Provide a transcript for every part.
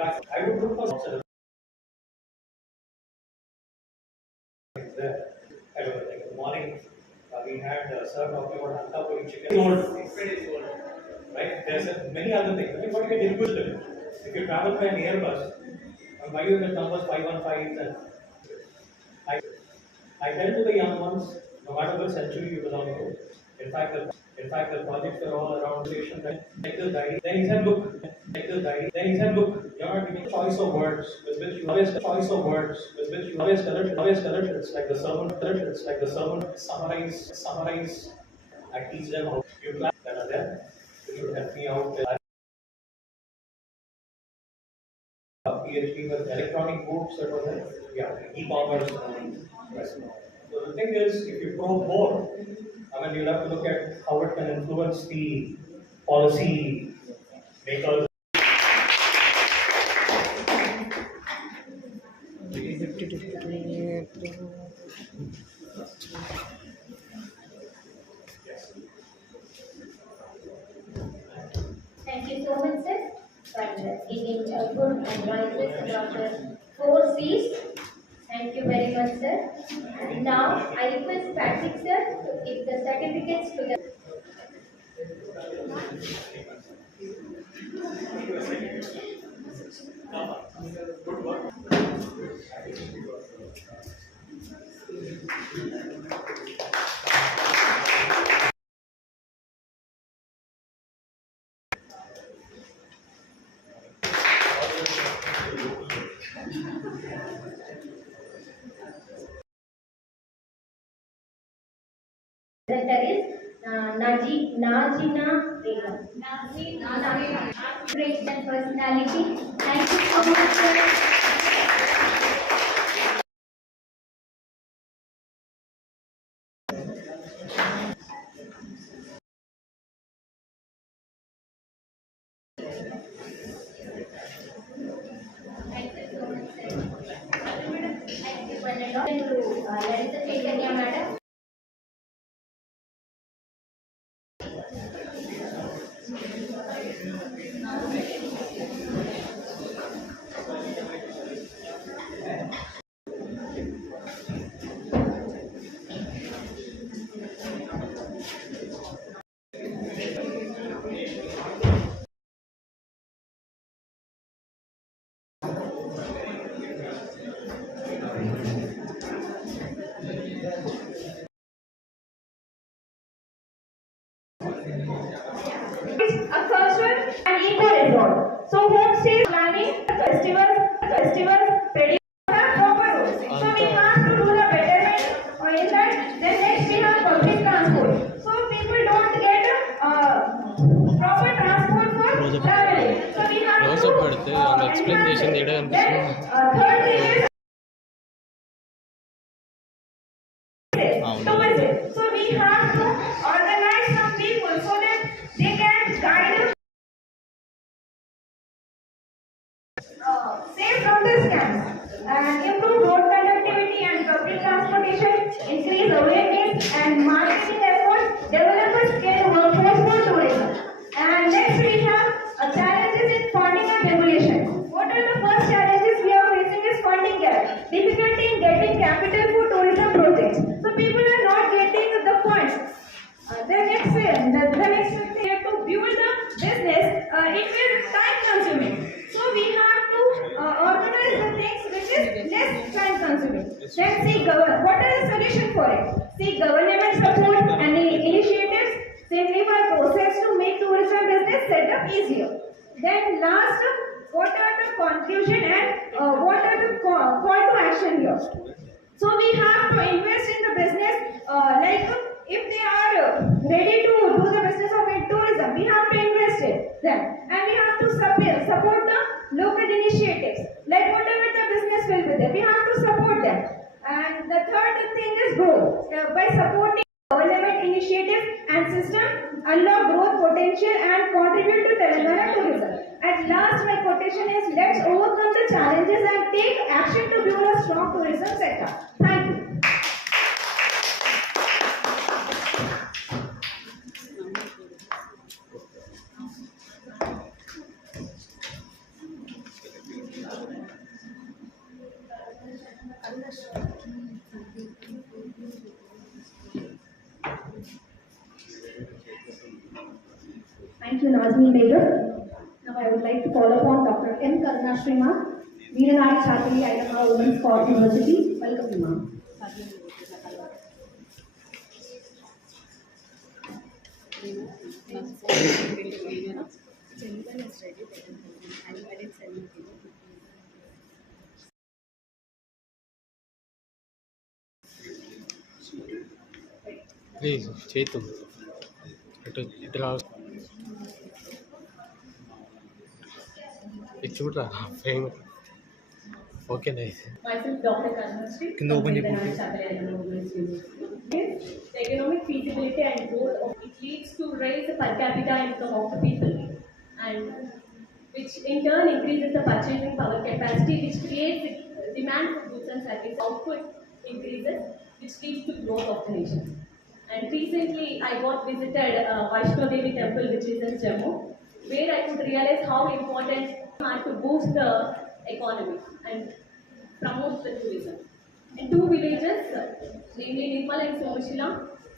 I would look for there. I don't know, like in the morning, we had sir talking about Antapuri chicken. It's old, right? There's many other things. I mean, what you get inquisitive. If you travel by an Airbus, why you get numbers 515 and I tell to the young ones, no matter what century you belong to, in fact, the projects are all around relation. Take this diary. Then he said, look, take this diary. Then he said, look, you're not giving choice of words with which you always tell it. It's like the sermon. It's like the sermon. Summarize. I teach them how you plan that are there. You should help me out. PhD with electronic goods that was there. Yeah, e-commerce. Yes. So the thing is, if you probe more, I mean, you'll have to look at how it can influence the policy makers. Thank you so much, sir, for giving good advices about the 4 C's. Thank you very much, sir. And now I request Patrick, sir, to give the certificates to the. Presenter is Najina Begum. Great and personality. Thank you so much, sir. Thank you so much, sir. Thank you, Panadol. To Larissa Chaitanya, madam. A culture and eco-resort. So homestays planning festivals, predict proper roads. So we have to do the betterment in that. Then next we have public transport. So people don't get proper transport for traveling. So we have to explanation then third thing is tourism. So we have to organize some people so that they can guide us safe from the scams and improve road connectivity and public transportation, increase awareness and marketing efforts, develop a skilled workforce for tourism. And next we have challenges in funding and regulation. What are the first challenges we are facing is funding gap, difficulty in getting capital for tourism projects. So people are not getting the funds. The next thing to build the business, it is time consuming. So we have to organize the things which is less time consuming. Then seek what is the solution for it? Seek government support and initiatives, simplify process to make tourism business setup easier. Then last, what are the conclusion and what are the call to action here? So we have to invest in the business like if they are ready to do the business of tourism, we have to invest in them and we have to support the local initiatives. Like whatever the business will be there, we have to support them. And the third thing is grow. By supporting government initiatives and system, unlock growth potential and contribute to Telangana tourism. At last, my quotation is let's overcome the challenges and take action to build a strong tourism sector. Thank you. Thank you, Nazmi Begum. Now I would like to call upon Dr. M. Karunashri ma'am, Veeranadi Chatri, IMR Women's College University. Welcome, you, ma'am. Please చేతు ఇటు ఇటు రా ఇది చూడరా frame ఓకేనా Myself, Dr. Kanmashri. Can you open your book, The economic feasibility and growth of it leads to raise the per capita income of the people, and which in turn increases the purchasing power capacity, which creates demand for goods and service. Output increases, which leads to growth of the nation. And recently, I got visited Vaishno Devi Temple, which is in Jammu, where I could realize how important are to boost the economy and promote the tourism. In two villages, namely Nirmal and Somashila,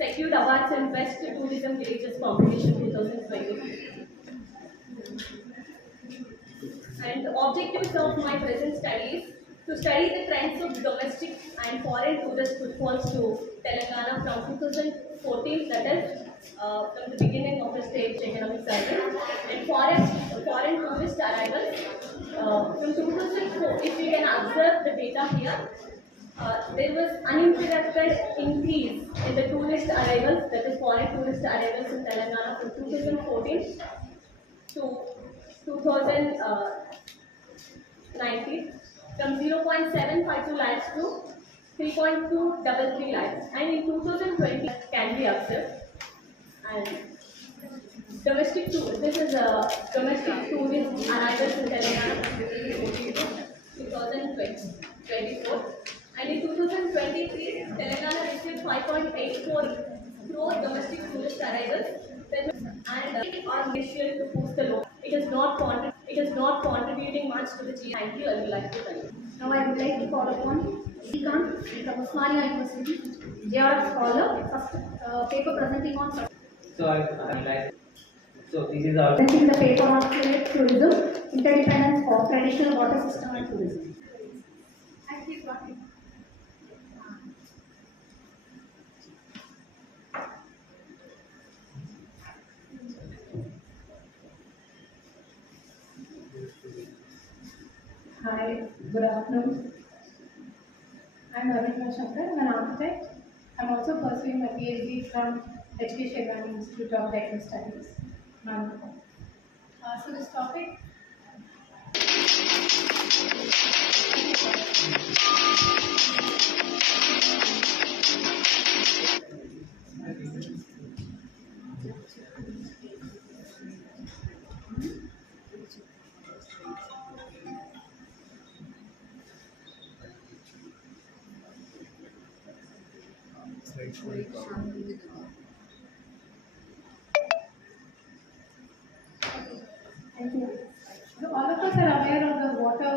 secured awards in Best Tourism Villages Competition 2020. And the objectives of my present study is to study the trends of domestic and foreign tourist footfalls to Telangana from 2014, that is from the beginning of the state economic cycle, and foreign tourist arrivals from 2004. If you can observe the data here, there was uninterrupted increase in the tourist arrivals, that is foreign tourist arrivals in Telangana from 2014 to 2019, from 0.752 lakhs to 3.233 lakhs, and in 2020 can be observed. And this is a domestic tourist arrivals in Telangana from 2024, and in 2023 Telangana received 5.84 crore domestic tourist arrivals, and are initial to boost the loan. It is not contributing much to the GDP. Thank you. I would like to thank you. Now I would like to call upon Srikan from Osmania University, JR Scholar, first paper presenting on So I like. So this is our. presenting the paper on tourism, interdependence of traditional water system and tourism. Thank you, Swati. Hi, good afternoon. I'm Ravindra Shankar, I'm an architect. I'm also pursuing my PhD from HK Shevani Institute of Technical Studies, Manipur. So this topic. Thank you. So all of us are aware of the water,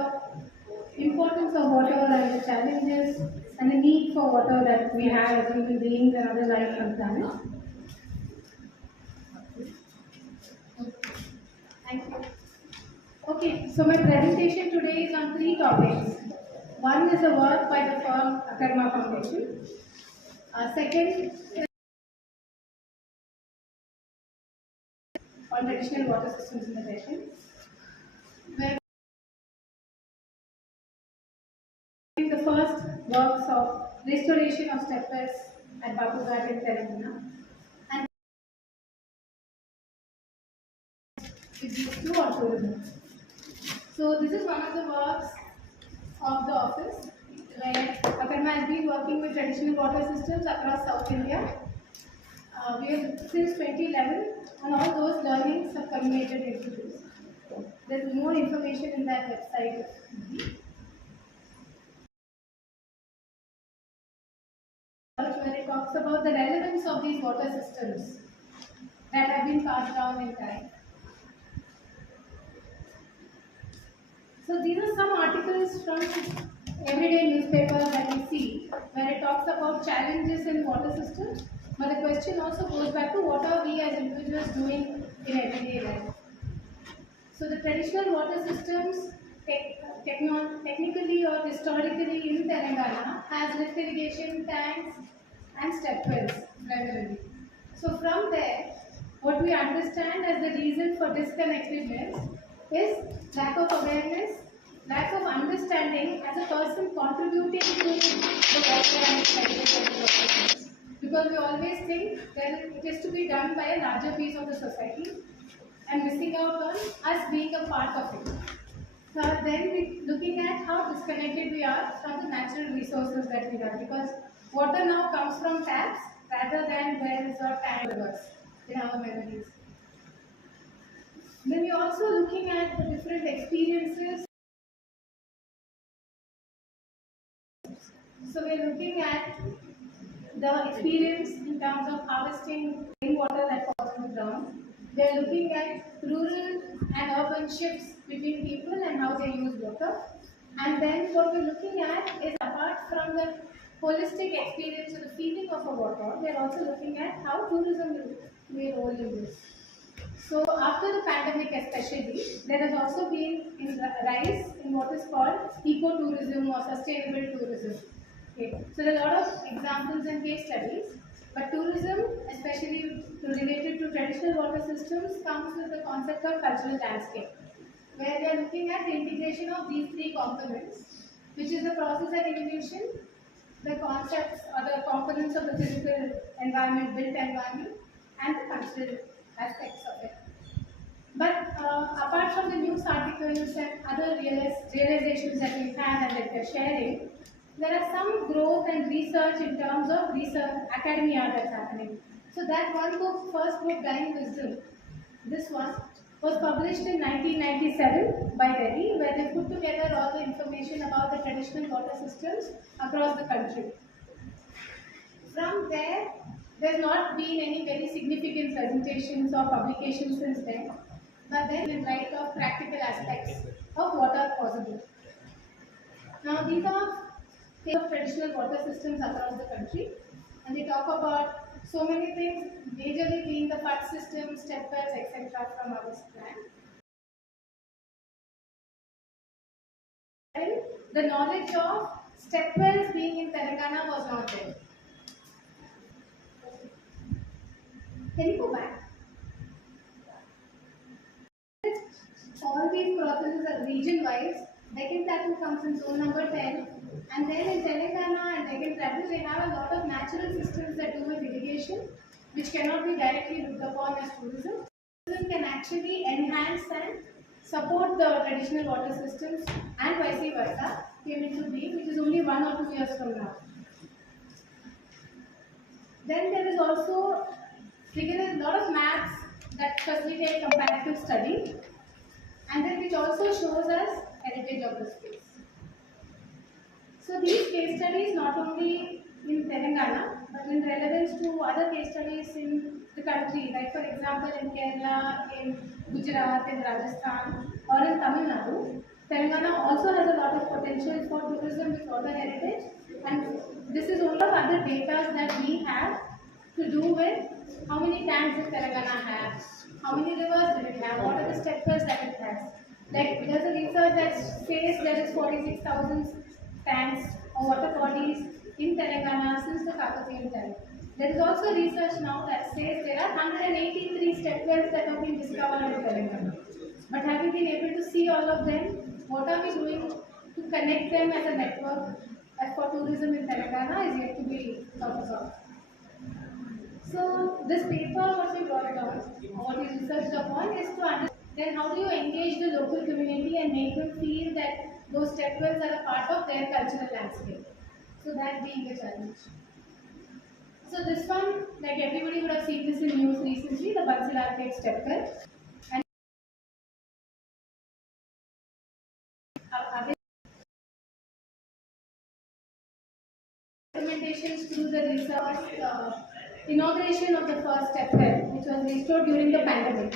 importance of water and the challenges and the need for water that we have as human beings and other life on the planet. Thank you. Okay, so my presentation today is on three topics. One is a work by the firm Akarma Foundation. Second is on traditional water systems in the nation, where the first works of restoration of stepwells at Babughat in Telangana, and with these two on tourism. So this is one of the works of the office, where Akarma has been working with traditional water systems across South India. We have since 2011, and all those learnings have culminated into this. There is more information in that website. Where it talks about the relevance of these water systems that have been passed down in time. So these are some articles from everyday newspapers that we see, where it talks about challenges in water systems. But the question also goes back to what are we as individuals doing in everyday life. So the traditional water systems, technically or historically in Telangana, has lift irrigation tanks and step wells primarily. So from there, what we understand as the reason for disconnectedness is lack of awareness, lack of understanding as a person contributing to the water and cycle. Because we always think that it is to be done by a larger piece of the society and missing out on us being a part of it. So then we looking at how disconnected we are from the natural resources that we have, because water now comes from taps rather than wells or tank rivers in our memories. Then we're also looking at the different experiences. So we're looking at the experience in terms of harvesting rainwater that falls on the ground. We're looking at rural and urban shifts between people and how they use water. And then what we're looking at is, apart from the holistic experience or the feeling of a water, we're also looking at how tourism will play a role in this. So after the pandemic especially, there has also been a rise in what is called ecotourism or sustainable tourism. Okay. So there are a lot of examples and case studies, but tourism, especially related to traditional water systems, comes with the concept of cultural landscape, where we are looking at the integration of these three components, which is the process and evolution, the concepts or the components of the physical environment, built environment, and the cultural aspects of it. But apart from the news articles and other realizations that we've had and that we're sharing, there are some growth and research in terms of research academia that's happening. So that one book, first book, Dying Wisdom, this one was published in 1997 by Delhi, where they put together all the information about the traditional water systems across the country. From there, there's not been any very significant presentations or publications since then, but then in light of practical aspects of what are possible. Now these are of traditional water systems across the country, and they talk about so many things, majorly being the FUD system, step wells, etc. from our plan. The knowledge of step wells being in Telangana was not there. Can you go back? All these processes are region-wise. Deccan Plateau comes in zone number 10, and then in Telangana and Deccan Plateau, they have a lot of natural systems that do with irrigation, which cannot be directly looked upon as tourism. Tourism can actually enhance and support the traditional water systems, and vice versa, came into being, which is only 1 or 2 years from now. Then there is also a lot of maps that facilitate comparative study, and then which also shows us heritage of the space. So these case studies not only in Telangana, but in relevance to other case studies in the country, like for example in Kerala, in Gujarat, in Rajasthan, or in Tamil Nadu. Telangana also has a lot of potential for tourism with water heritage, and this is all of other data that we have to do with how many tanks does Telangana have, how many rivers does it have, what are the step wells that it has. Like there's a research that says there is 46,000 tanks or water bodies in Telangana since the Kakatiyan time. There is also research now that says there are 183 step wells that have been discovered in Telangana. But have we been able to see all of them? What are we doing to connect them as a network as for tourism in Telangana is yet to be thought of. So this paper, what we brought down, what we researched upon is to understand then how do you engage the local community and make them feel that those step wells are a part of their cultural landscape. So that being a challenge. So this one, like everybody would have seen this in news recently, the Bansilar Lake step well. And recommendations to the research inauguration of the first step well, which was restored during the pandemic,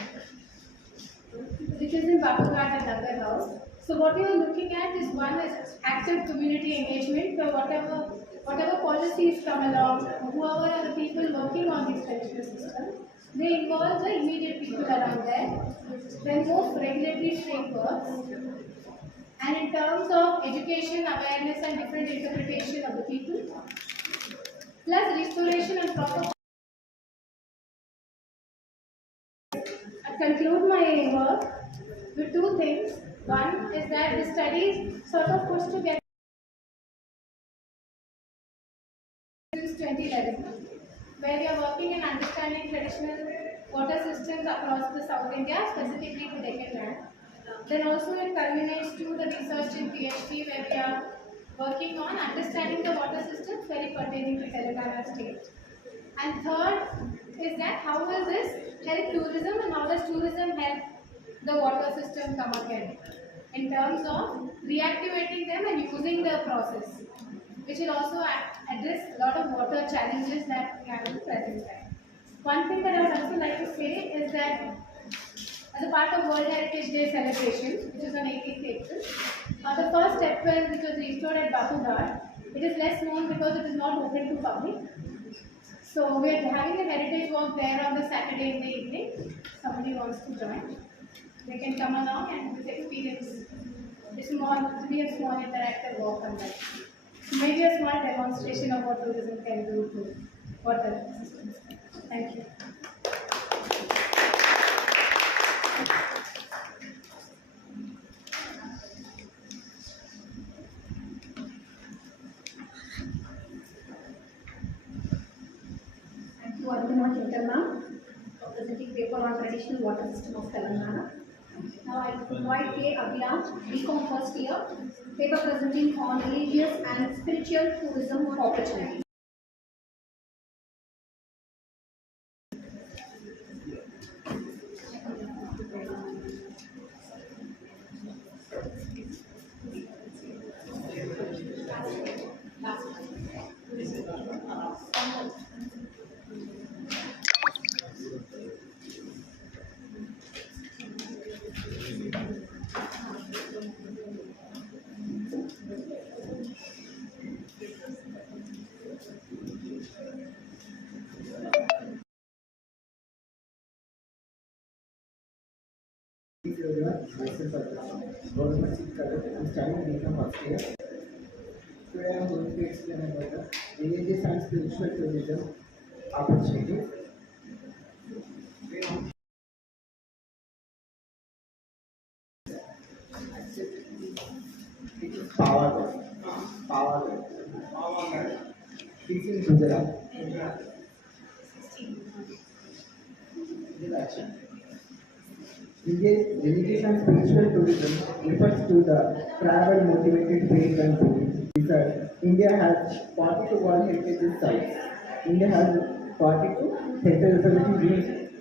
which is in Bapughat and Dangar House. So what you are looking at is one is active community engagement, where whatever policies come along, whoever are the people working on these traditional systems, They involve the immediate people around there, then move regulatory frameworks, and in terms of education, awareness, and different interpretation of the people, plus restoration and proper. I conclude my work with two things. One is that the studies sort of puts together since 2011, where we are working in understanding traditional water systems across the South India, specifically to Deccan land. Then also it culminates to the research in PhD, where we are working on understanding the water systems very pertaining to Telangana state. And third is that how will this help tourism and how does tourism help the water system come again in terms of reactivating them and using the process, which will also address a lot of water challenges that we have in the present time. One thing that I would also like to say is that as a part of World Heritage Day celebration, which is on 18th April, the first step well which was restored at Bapugarh, it is less known because it is not open to public. So we are having a heritage walk there on the Saturday in the evening. If somebody wants to join, they can come along and just experience a small interactive walk on that. Maybe a small demonstration of what tourism can do to water systems. Thank you. Thank you, Arjuna Chintamma, for presenting paper on traditional water system of Telangana. Now I invite K. Abhilash, BCom first year, paper presenting on religious and spiritual tourism opportunities. Myself Government Seat Cadet. I'm studying BCom first year. Today I'm going to explain about the religious and spiritual tourism opportunities. It is power. It's in Gujarat. Action. Religious and spiritual tourism refers to the travel motivated faith and tourism. Research. India has 42 World Heritage Sites. India has 42 heritage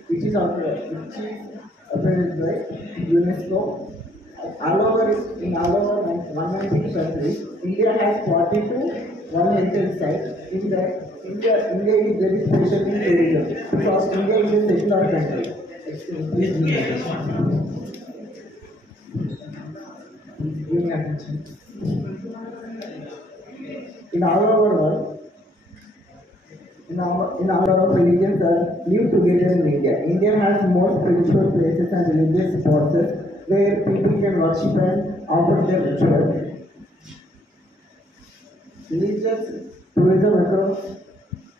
which is approved by UNESCO. In all over 190 countries, India has 42 World Heritage Sites. In that, India is very special in tourism because India is a secular country. Please give me attention. In all our world, in all our religions live together in India. India has more spiritual places and religious spots where people can worship and offer their rituals. Religious tourism across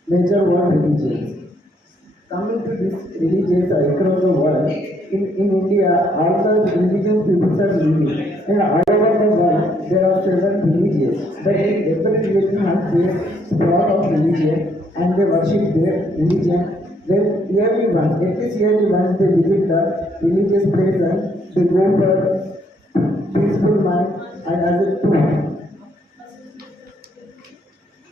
major world religions. Coming to this religions across the world, in India, all the religious people are living. And all over the world, there are several religions. But every religion has their spot of religion and they worship their religion. Then yearly once, at least yearly once, they visit the religious place and they go for peaceful mind and as a tour.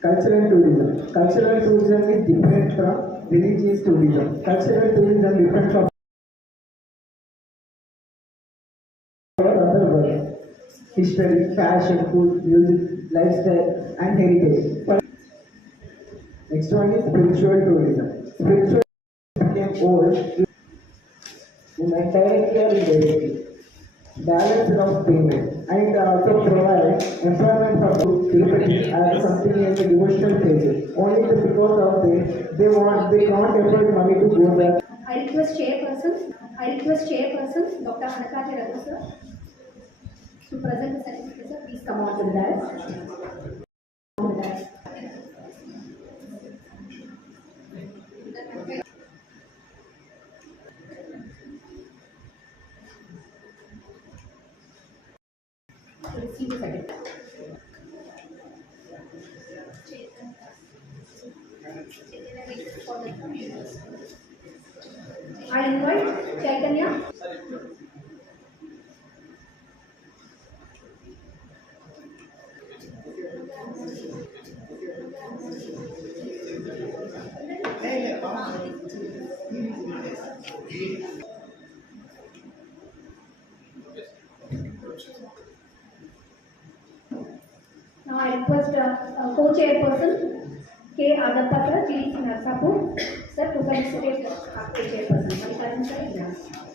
Cultural tourism. Cultural tourism is different from religious tourism. Cultural tourism different from other words. History, fashion, food, music, lifestyle, and heritage. Next one is spiritual tourism. Spiritual became old in indirectly or indirectly. Balance of payment and also provide employment for people as something in the devotional phases. Only because of this, they can't afford money to go there. I request Chairperson Dr. Anakati Raghu sir to present the certificate. Sir, please come on to the dais. On the dais. Receive the certificate. I invite Chaitanya. Now I request co-chairperson K. Adappa sir, GDC Narsapur, sir, to felicitate the chairperson.